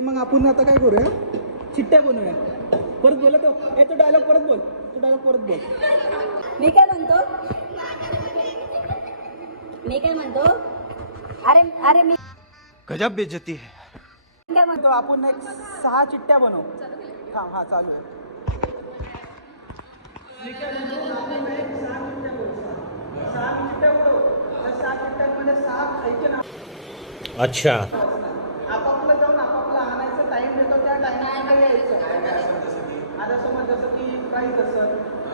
मग आपण आता काय करूया, चिट्ट्या बनवूया. परत बोला तो तो डायलॉग परत बोल, तो डायलॉग परत बोल. मी काय म्हणतो अरे अरे मी गजब बेइज्जती है. काय म्हणतो, तो आपण एक 6 चिट्ट्या बनवू. हा चालू आहे. मी काय म्हणतो, आपण एक 6 चिट्ट्या बनवू. 6 चिट्ट्या बनवू. त्या 6 चिट्ट्यांमध्ये 6 खायचे ना. अच्छा. आपापलं जाऊन आपापला आणायचा टाइम देतो, त्या टाइममध्ये यायचं. आता समज जसं की फ्राईज असेल,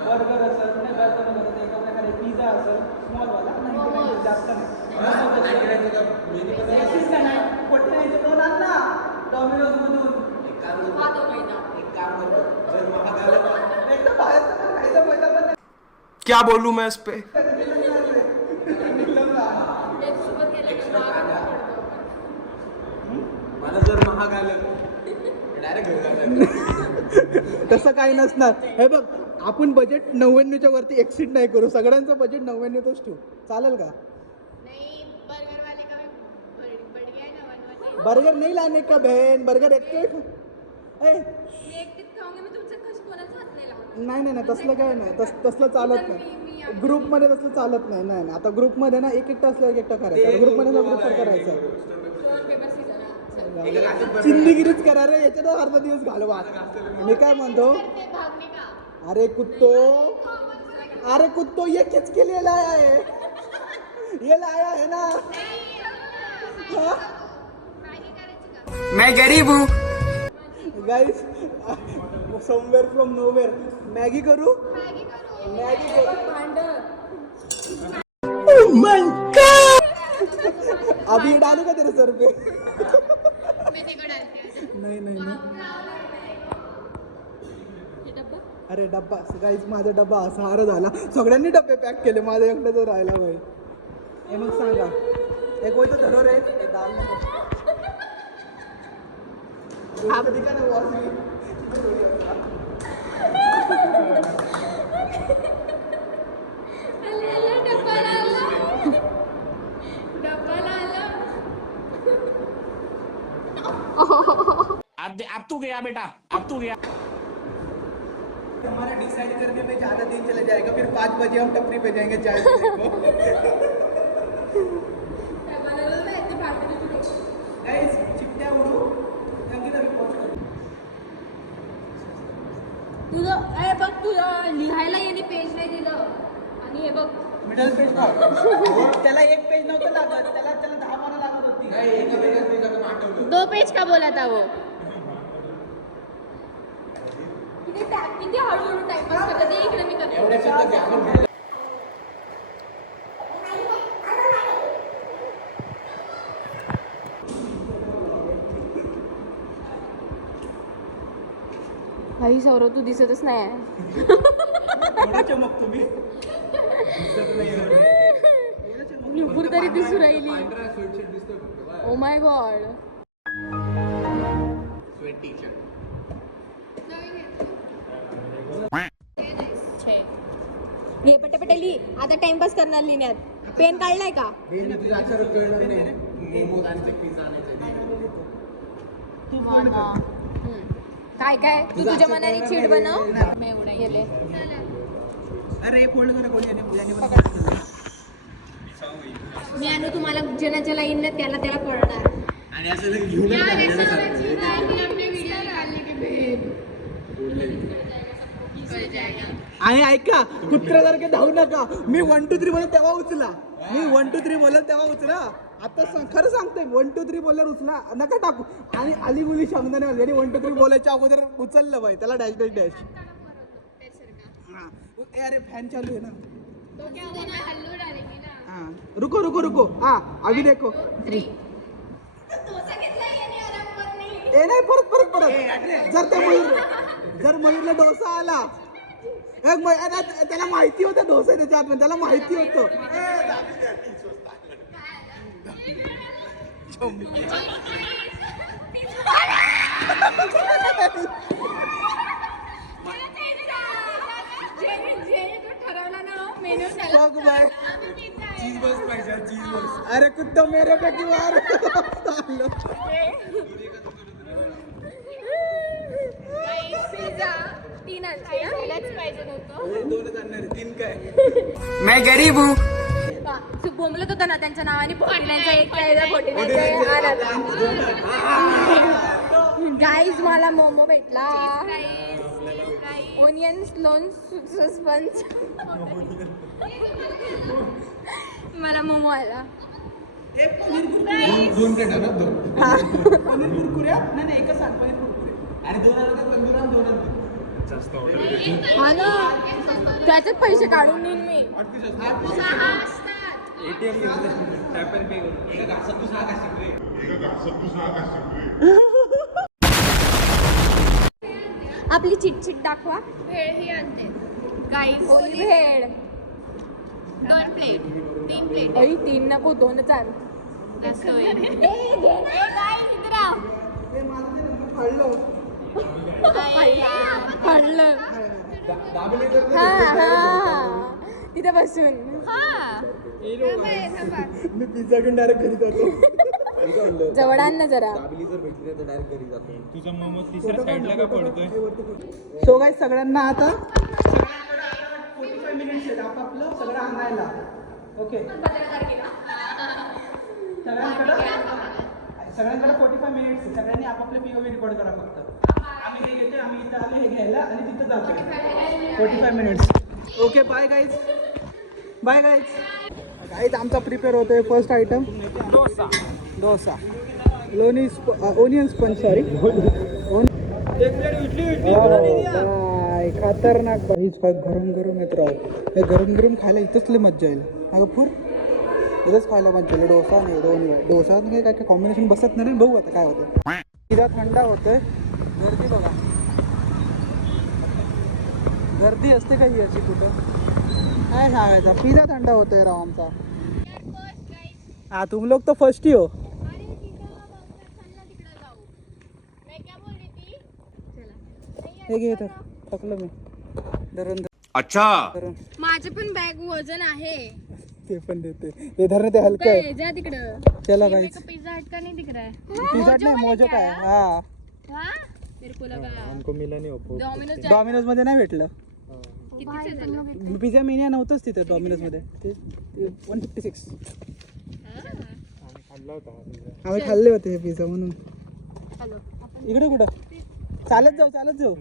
बर्गर असेल, नाही बर्गर असेल, एका प्रकारे पिझ्झा असेल, स्मॉलवाला नाही, जास्त नाही. कोठे न्यायचं दोन आण ना डॉमिनोजमधून. एकदम बाहेरचं पण खायचं पहिलं पण. क्या बोलूं मैं इस पे. मला जर महाग आलं डायरेक्ट तसं काही नसणार. हे बघ, आपण बजेट 99च्या वरती एक्सिड नाही करू. सगळ्यांचं बजेट 99तच ठेवू. चालेल का? बर्गर नहीं लाने का बहन, बर्गर नाही तसलं काय नाही, तसलं चालत नाही. ग्रुपमध्ये तसलं चालत नाही. नाही आता ग्रुपमध्ये ना एक एकटा असलं, एक एकटा करायचं. ग्रुपमध्ये ग्रुप करायचं. चिंदीगिरीच करा रे, याच्यात अर्धा दिवस घालवा. मी काय म्हणतो, अरे कुत्तो ये किसके लिए लाया है? ये लाया है ना. मैं गरीब हूँ. Guys, somewhere from nowhere Maggi करू. अभी डालू का तेरे सर पे? नाही. अरे डब्बा गाईज, माझा डब्बा असा हार झाला. सगळ्यांनी डब्बे पॅक केले, माझा एकट्याच राहिला भाई. हे मग सांगा, एक होय तर धरो रे दाल अब तू गया बेटा, अब तू गया. हमारा डिसाइड करने में ज़्यादा दिन चला जाएगा, फिर 5 बजे हम टपरी पे जाएंगे चाय पीने को. गाइस, चिट्ट्या उडू. तुझं लिहायला याने पेज नाही दिलं. आणि हे बघ, मिडल पेज त्याला एक पेज नव्हतं लागत, त्याला 10 मारा लागत होती. 2 पेज का बोला था वो. किती हळूहळू टाइमपास करतात. इकडे मी करते. भाई सौरव, तू दिसतच नाही आहे. चमक तुम्ही नुपूर तरी दिसू राहिली. Oh my God. ये पटे ली. आता टाइमपास करणार लिहिण्यात. पेन काढलाय का? काय तू तुझ्या मनाने चीट बनव. मी एवढा गेले. अरे फोल्ड करा कोणी. मी आणू तुम्हाला ज्याला येईल ना त्याला कळणार. आणि असं घेऊन आणि ऐका, कुत्र्यासारखे धावू नका. मी 1 2 3 बोलत तेव्हा उचला. आता खरं सांगतोय, 1 2 3 बोलल्यावर उचला, नका टाकू. आणि अली मुली शब्दाने 1 2 3 बोलायच्या अगोदर उचललं बाई, त्याला डॅश. अरे फॅन चालू आहे ना. हाँ, रुको. हाँ, अभी देखो. नाही परत. जर मयूरला डोसा आला, त्याला माहिती होतं डोसा त्याच्या आतमध्ये, त्याला माहिती होतं. ठरवला ना मेनू. चीज बस पाहिजे चीज बस. अरे कुत्ता मेरे पे क्यों आ रहा पिझ्झा 3 आणते पाहिजे नव्हतं. दोनच आणणार 3 काय. मैं गरीब हूँ. बोंबलत होता ना त्यांच्या नावाने गाईज मला मोमो भेटला. Onion loan sponge. मला मोमो आला. दोन प्लेट आणा दोन. पनीर कुरकुऱ्या नाही एकच सांग पनीर कुरकुरे. अरे 2 आणा तंदूर आण 2 आणतो. हा ना त्याच्यात पैसे काढून देईन मी. ATM घेऊन टॅप अँड पे करून. एका घासात तू 6 घास शिकले. आपली चिटचिट दाखवा. भेळ ही आणते गाईस. ओली भेळ 2 प्लेट 3 प्लेट. 3 नको 2च आण. पडलं हा तिथे बसून. मी पिझ्झा घेऊन डायरेक्ट घरी जातो. जवळ आण ना जरा. दाबेली जर भेटली तर डायरेक्ट घरी जातो. तुझा मोमो तिसऱ्या साईडला का पडतोय? सो गाईज सगळ्यांना आता 45 मिनिट्स आहेत आपापलं सगळं आणायला. ओके सगळ्यांकडे 45 मिनिट्स आहे. सगळ्यांनी आपापले POV रेकॉर्ड करा फक्त. आम्ही हे घेतोय आम्ही इथं आलो हे घ्यायला आणि तिथं जातो. 45 minutes. Okay bye guys. Bye guys. Guys आमचा प्रिपेअर होतोय फर्स्ट आयटम डोसा. लोणी ओनियन स्पंज सॉरी. खतरनाक बाईच गरम गरम येत राहू. हे गरम गरम खायला इथंच लय मज्जा येईल. अगं फूर इथंच खायला मज्जा येईल. डोसा नाही दोन्ही डोसा काय काय कॉम्बिनेशन बसत नाही. बघू आता काय होतं. पिझ्झा थंडा होतोय. गर्दी बघा गर्दी असते का ही अशी कुठं काय सांगायचा. पिझ्झा थंडा होतोय राव आमचा. हा तुम लोग तो फर्स्ट ही हो. हे घे तर पकलं मी धरण अच्छा माझे पण बॅग वजन आहे. ते पण देते ते धरण ते हलकं आहे. जा तिकडं. त्याला काहीच पिझ्झा हट का नहीं दिख रहा है? पिझ्झा नाही मोजो काय हा हाँ? मेरे को लगा हमको मिला नहीं हो. डॉमिनोज डॉमिनोज मध्ये नाही भेटलं. कितीचे झाले? पिझ्झा मेनिया नव्हतंच तिथे डॉमिनोज मध्ये. ते 156 आम्ही खाल्ले होते हे पिझ्झा म्हणून. इकडे कुठं चालत जाऊ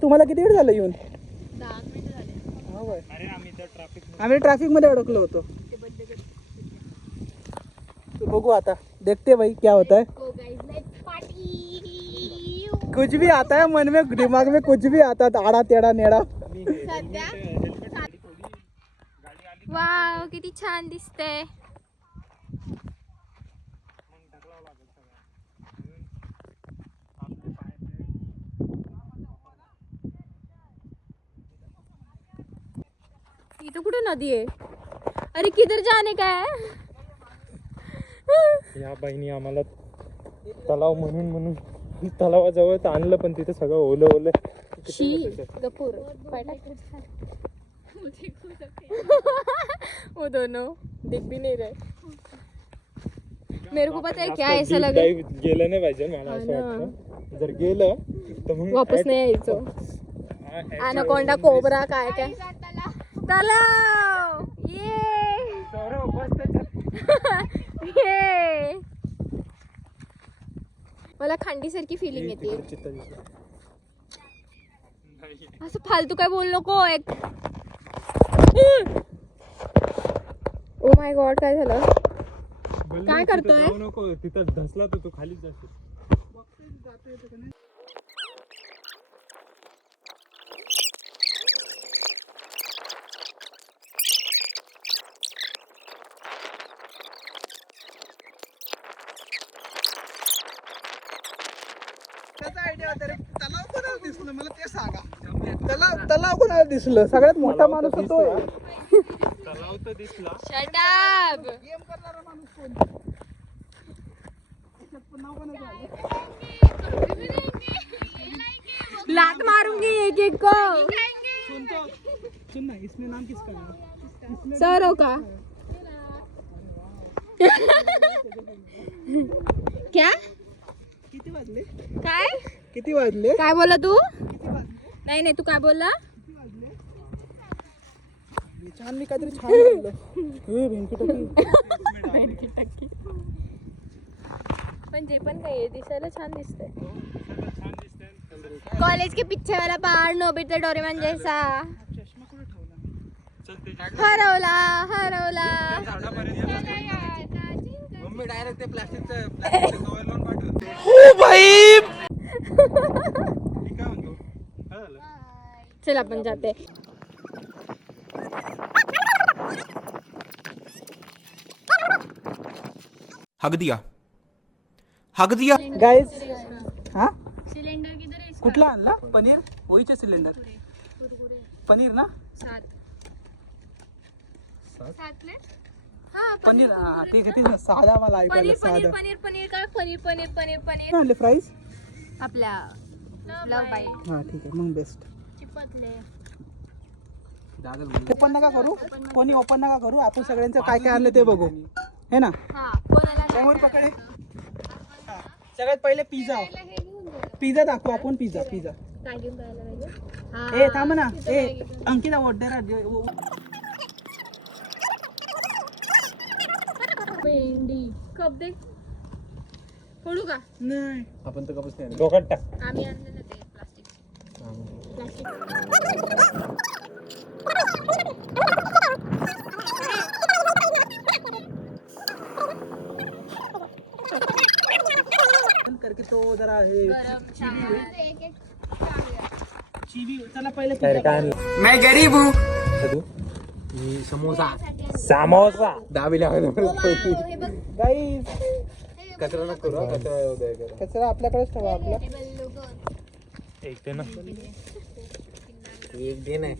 तुम्हाला किती वेळ झालं येऊन? 10 मिनिटं झाले. हो काय. आम्ही ट्रॅफिक मध्ये अडकलो होतो. तो बघू आता देखते भाई क्या होता है. हो गाइस लेट्स पार्टी. कुछ भी आता है मन में दिमाग में कुछ भी आता है आड़ा टेढ़ा नेड़ा. सध्या वाव किती छान दिसते. इथं कुठं नदी आहे? अरे किधर जाने का है? या बाईनी आम्हाला तलाव म्हणून तलावाजवळ तर आणलं पण तिथे सगळं ओलं शी गपूर वो दोनों दिख भी नहीं रहे. मेरे को पता है क्या ऐसा लगा गेलं नाही पाहिजे मला असं वाटतं. जर गेलं तर मग वापस नाही यायचं. anaconda कोबरा काय काय तलाव ये ये मला खांडीसारखी फिलिंग येते. असं फालतू काय बोल नको. एक ओ माय गॉड काय झालं? काय करतोय? नको तिथं धसला तर तू खालीच जाशील. त्याचा आयडिया होता रे. तलाव कोणाला दिसलं मला ते सांगा. तलाव कोणाला दिसलं? सगळ्यात मोठा माणूस तो तलाव तर दिसला. Shut up. गेम करणारा माणूस कोण? नाव कोणाचं आहे? लात मारूंगी एक एक को. सुन ना, इसमें नाम किसका है? सर हो का क्या किती वाजले? काय किती वाजले? काय बोलला तू? नाही नाही, तू काय बोलला? छान, मी काहीतरी छान बोललो. हे भेंकी टाकी. पण जे पण काही दिसायला छान दिसतंय. कॉलेज के पीछे वाला पहाड़, नोबिता डोरेमॉन जैसा. हरवला हरवला. मम्मी डायरेक्ट ते प्लास्टिकचं कव्हर लावून पाठवते. चल आपण जाते. हग दिया गाइस, हा सिलेंडर किधर है? कुठला आणला? पनीर, वहीचे सिलेंडर. पनीर ना? 7 प्लेट. पनीर, हा ठीक आहे. ठीक, साधा मला ऐकायला पनीर पनीर साधा. पनीर पनीर काय पनीर पनीर पनीर पनीर आणले फ्राईज? आपल्या लव बाई हा ठीक आहे, मग बेस्ट. चिपतले. ओपन नका करू, कोणी ओपन नका करू. आपण सगळ्यांचं काय काय आणलं ते बघू, हे ना? हा कोणाला समोर पकडे. सगळ्यात पहिले पिझ्झा दाखवू आपण. पिझ्झा काय घेऊन जायला पाहिजे? ए थांब ना. ए अंकिता ऑर्डर. भेंडी कप दे. फोडू का? नाही, आपण तर कपच नाही. डोक्यात टाक. आम्ही आणलं ना ते प्लास्टिक. करके तो जरा हे गरम चहा. चिवी. चला पहिले काय पिझ्झा काय खाऊ. आणलं? मैं गरीब हूँ. मी समोसा सामोसा. दहावी लागले. गाईस, कचरा नको करू, कचरा उदय करू. कचरा आपल्याकडेच ठेवा आपला. एक दे ना. एक दे नाही.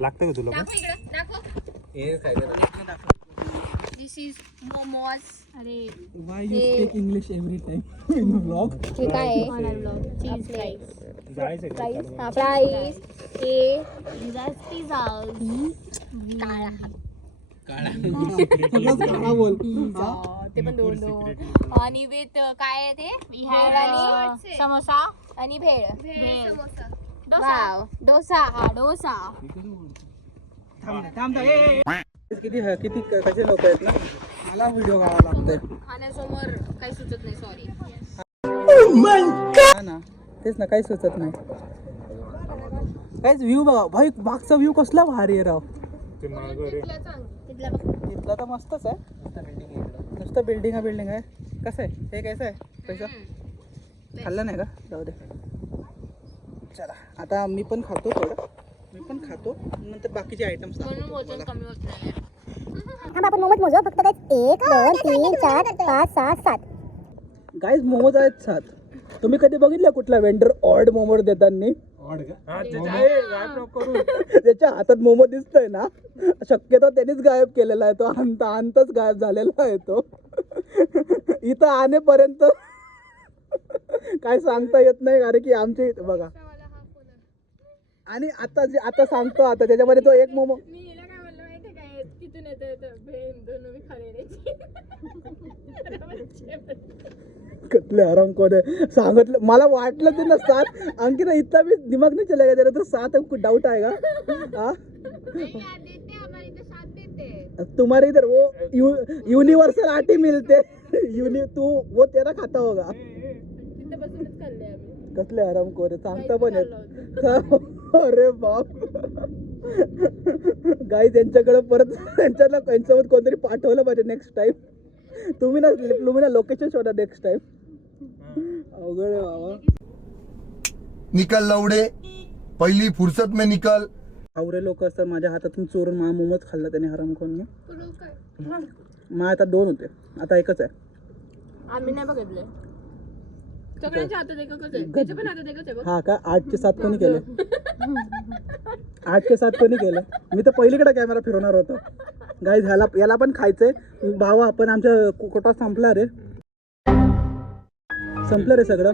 लागतं का तुला पण? दाखव इकडं, दाखव. हे खायचं ना. दिस इज मोमोज. अरे Why you speak English every time in vlog? हे काय आहे? चीज फ्राईज. जायचं का? हा फ्राईज. हे पिझ्झा. काळा. सगळंच काळा बोल. ते पण दोन. आणि विथ काय आहे ते? भेळ आणि समोसा आणि भेळ. समोसा. वाव. डोसा. हा डोसा. थांब. किती किती कसे लोक आहेत ना. मला व्हिडिओ काढावा लागतोय. खाण्यासमोर काही सुचत नाही. सॉरी. हा ना, तेच ना, काही सुचत नाही. काहीच व्ह्यू बघा भाई, मागचा व्ह्यू कसला भारी आहे राव. ते मागं रे. इथला तर मस्तच आहे. नुसतं बिल्डिंग आहे. कसं आहे हे? कसं आहे? पैसा खाल्लं नाही का? जाऊ दे. चला आता मी पण खातो थोडं. नंतर बाकीचे आयटम्स म्हणून वजन कमी होत नाही. आपण मोमोज मोजू फक्त काय 1 2 3 4 5 6 7. गाईज मोमोज आहेत 7. तुम्ही कधी बघितलं कुठला वेंडर ऑड मोमोज देताना? हा, त्याच्या- ए, गायब नको करू. त्याच्या हातात मोमो दिसतोय ना, शक्यतो त्यांनीच गायब केलेला आहे तो. अंतच गायब झालेला आहे तो. इथं आणेपर्यंत काय सांगता येत नाही, कारण की आमचे बघा. आणि आता सांगतो, आता त्याच्यामध्ये तो एक मोमो. मी हिला काय म्हणलं माहितीये काय? तिथून येतं भेंड दोन मी खालेली. कसले आराम कोण आहे सांगितलं. मला वाटलं ते ना 7. आणखी ना इतना भी दिमाग नहीं चलेगा तेरा तो 7 है. कुछ डाउट आएगा? हाँ, तुम्हारे इधर वो यूनिवर्सल आटी मिलते. तू वो तेरा खाता होगा. तिथपासूनच खाल्ले आम्ही. कसले आराम कोण सांगता पण येत. अरे बाप. गाई त्यांच्याकडे परत त्यांच्यासोबत कोणतरी पाठवलं पाहिजे नेक्स्ट टाइम. तुम्ही ना लोकेशन शोधा नेक्स्ट टाइम. अवघड आहे बाबा. निकल लवडे, पहिली फुर्सत में निकल. आवरे लोक असतात माझ्या हातातून चोरून मोमोज खाल्ला त्याने हराम कोण. मग आता 2 होते, आता एकच आहे. आम्ही नाही बघितले. सगळ्यांच्या हातात एकच आहे. त्याच्या पण हातात एकच आहे बघ. हा का? 8 चे 7 कोणी केलं? 8 चे 7 कोणी केलं? मी तर पहिलीकडे कॅमेरा फिरवणार होतो. गाईज याला पण खायचंय भावा. पण आमच्या कोटा संपला रे. संपलं रे सगळं.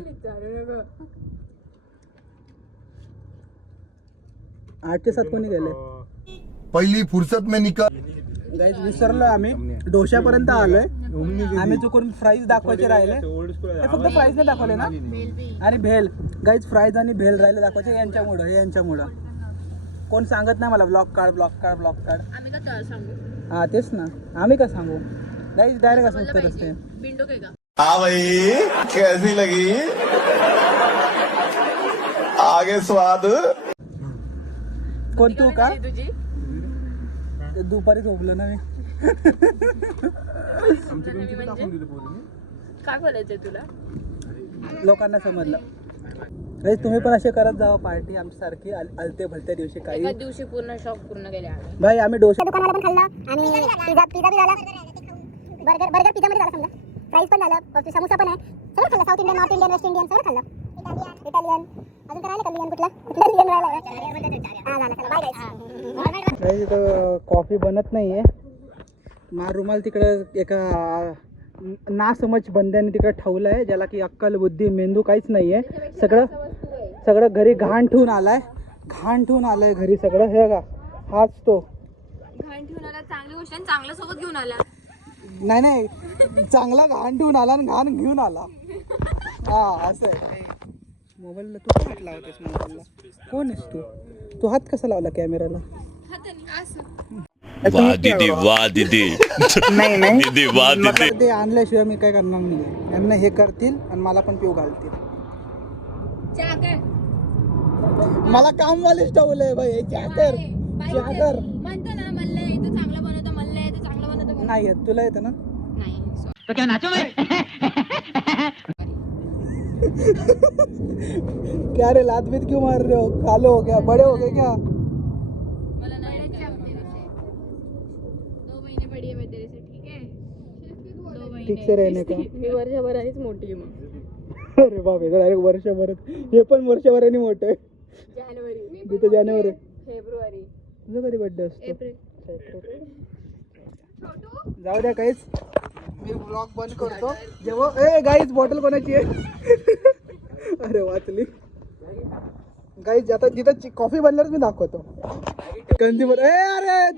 8 चे 7 कोणी केले? पहली फुर्सत में निकल. गाईज विसरलो आम्ही डोशापर्यंत आलोय. आम्ही चुकून फ्राईज दाखवायचे राहिले. हे फक्त फ्राईज नाही दाखवले ना. आणि भेल गाईज फ्राईज आणि भेल राहिले दाखवायचे यांच्यामुळं. कोण सांगत नाही मला ब्लॉक काढ. आम्ही का तर सांगू हा तेच ना, आम्ही का सांगू. गाईज डायरेक्ट असं उत्तर असते. बिंडो काय का हाँ भाई कैसी लगी आगे स्वाद. कोण तू का तुझी ते दुपारी झोपलं ना मी. काय बोलायचंय तुला. लोकांना समजलं. गाईज तुम्ही पण असे करत जावा पार्टी आमच्यासारखी आलते भलत्या दिवशी काही. एका दिवशी पूर्ण शॉप पूर्ण केले आम्ही. भाई आम्ही डोशा दुकानाला पण खाल्लं आणि पिझ्झा बी झाला. बर्गर पिझ्झा मध्ये झाला समजा. फ्राईज पण झालं, समोसा पण आहे. सगळं खाल्लं. South Indian, north Indian, West Indian सगळं खाल्लं. इटालियन अजून काय राहिलं का? लियन कुठला लियन राहिला. हा झालं. चला बाय गाईस. गाईज इथं कॉफी बनत नाहीये. मार रुमाल तिकडं एका नासमज बंद्याने तिकडे ठेवलं आहे, ज्याला की अक्कल बुद्धी मेंदू काहीच नाहीये. सगळं घरी घाण ठेवून आलाय घरी सगळं. हे बघा हाच तो घाण ठेवून आला. चांगली गोष्ट आहे. चांगलं सोबत घेऊन आला. नाही चांगला घाण ठेवून आला आणि घाण घेऊन आला. हा असं आहे. मोबाईलला तू हात लावतेस. मोबाईलला कोण आहेस तू हात कसा लावला कॅमेराला. नाही ते आणल्याशिवाय मी काय करणार नाही. यांना हे करतील आणि मला पण पिऊ घालतील. मला कामवालेच ठेवलंय भाई. चाकर म्हणतो ना मल्ला इथं चांगलं बनवतो, मल्ला इथं चांगलं बनवतो. नाही येत. तुला येतं ना. नाही क्या रे लात बीत क्यों मार रहे हो. कालो हो गया, बड़े हो गए क्या. मला नाही येत काय बनवायला. 2 महिने बडी आहे मैं तेरे से. ठीक है 2 महिने ठीक से रहने का. मी वर्षभरानेच मोठी आहे मग. अरे बापरे डायरेक्ट वर्षभरात. हे पण वर्षभराने मोठं आहे. जानेवारी तिथं जानेवारी. फेब्रुवारी तुझा कधी बर्थडे असतो. एप्रिल. जाऊ द्या काहीच. मी ब्लॉग बंद करतो. जेव्हा गाईज बॉटल कोणाची आहे. अरे वाचली. गाईज आता जिथं कॉफी बनल्यावर मी दाखवतो. कंझ्युमर अरे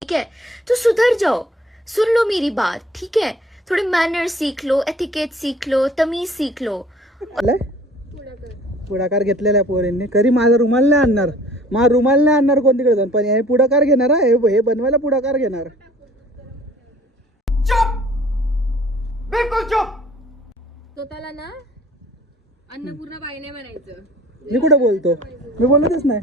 ठीक है तो सुधर जाओ. सुन लो मेरी बात. ठीक है थोड़े मैनर सीख लो, एथिकेट सीख लो, तमीज सीख लो. पुढाकार घेतलेला पोरींनी. कधी माझा रुमाल नाही आणणार कोण तिकडे जाऊन. पण हे पुढाकार घेणार. हे बनवायला पुढाकार घेणार. तो त्याला ना अन्नपूर्णा बाई नाही म्हणायचं. मी कुठं बोलतो. मी बोलतच नाही.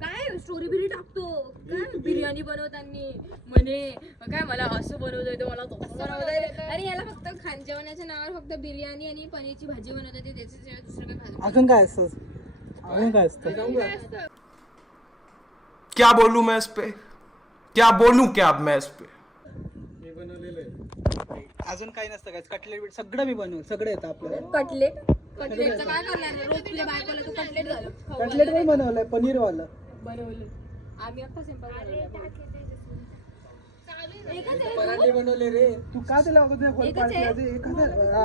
काय स्टोरी बिरी टाकतो. काय बिर्याणी बनवताना म्हणे काय मला असं बनवता येतं, मला तसं बनवता येतं. आणि याला फक्त जेवणाच्या नावावर फक्त बिर्याणी आणि पनीरची भाजी बनवता येते. त्याच्याशिवाय दुसरं काय खायचं. अजून काय असतं. क्या बोलूं मैं इस पे, क्या बोलूं क्या मैं इस पे. अजून काही नसतं काय. कटलेट सगळं मी बनवलं. सगळं येतं आपल्याला. कटलेटचं काय करणार. रोज तुझ्या बायकोला तू कटलेट झालं. कटलेट पण बनवलंय पनीरवालं. बनवलं आम्ही आता सिंपल पराठे बनवले रे. तू का त्याला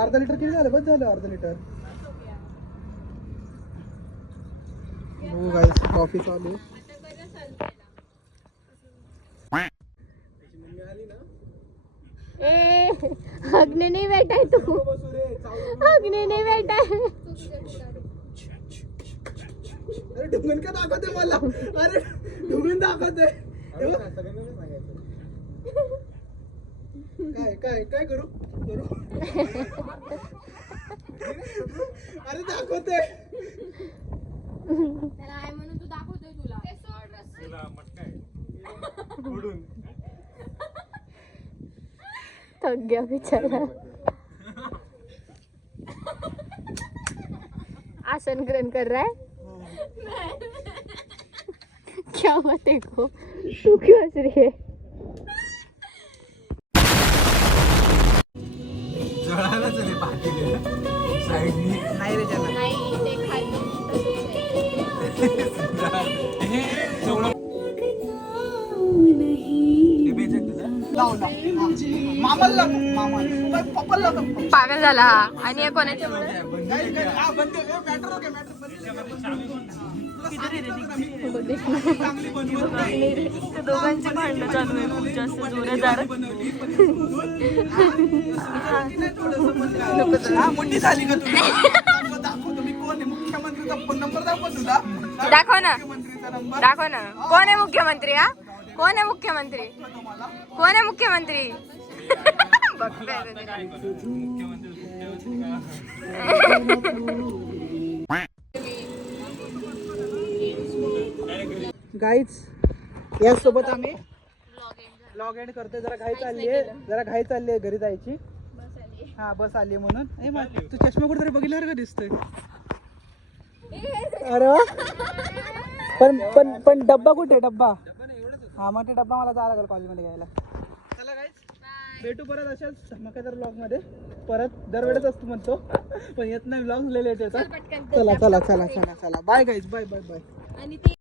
अर्धा लिटर किती झालं. बस झालं अर्धा लिटर. हो गाईस कॉफी चालू. हगने नहीं बैठा है तू. हगने नहीं बैठा है. अरे ढुंगण का दाखवते मला. अरे ढुंगण दाखवते. काय करू. अरे दाखवते. त्याला आहे म्हणून तू दाखवतोय तुला. थक गया बेचारा. आसन ग्रहण कर रहा है. क्या हुआ देखो. तू क्यों हंस रही है. नाही रे त्याला. नाही ते खाली पागल झाला हा. आणि कोणाच्या दोघांचे भांडण चालू आहे खूप जास्त जोरदार. मोठी झाली का तुला दाखव तुम्ही कोण आहे मुख्यमंत्रीचा फोन नंबर दाखव तुला दाखव ना मुख्यमंत्रीचा नंबर दाखव ना. कोण आहे मुख्यमंत्री? हा कोण आहे मुख्यमंत्री? कोण आहे मुख्यमंत्री? बघताय गाईच यासोबत आम्ही लॉग एंड करतोय. जरा घाई चालली आहे घरी जायची. हा बस आली म्हणून. ए मग तू चष्मा कुठेतरी बघितल्यावर का दिसतोय? अरे वा. पण डब्बा कुठे? डब्बा हा मग ते डब्बा मला जावं लागेल कॉलेजमध्ये घ्यायला. चला गाईज भेटू परत अशाच धमाकेदार ब्लॉग मध्ये. परत दरवेळेस असतो म्हणतो पण येत नाही ब्लॉग लेट येतात. चला चला चला चला चला bye guys bye bye bye. आणि ते